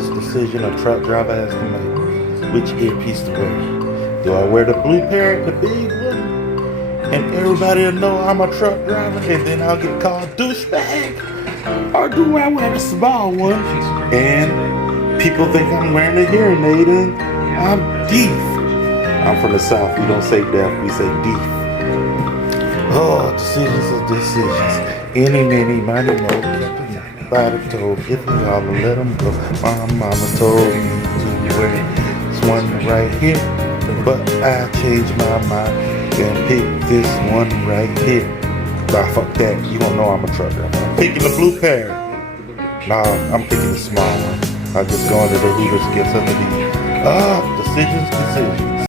hardest decision a truck driver has to make. Which earpiece to wear? Do I wear the blue pair, the big one? And everybody will know I'm a truck driver and then I'll get called douchebag? Or do I wear the small one and people think I'm wearing a hearing aid and I'm deaf? I'm from the South, we don't say deaf, we say deaf. Oh, decisions are decisions. Any, many, mighty, mo. By the toe, if you holler, let them go. My mama told me to wear this one right here, but I changed my mind and picked this one right here. Nah, fuck that. You don't know I'm a truck driver. I'm picking the blue pair. Nah, I'm picking the small one. I just go into the Hooters, get something to eat. Decisions, decisions.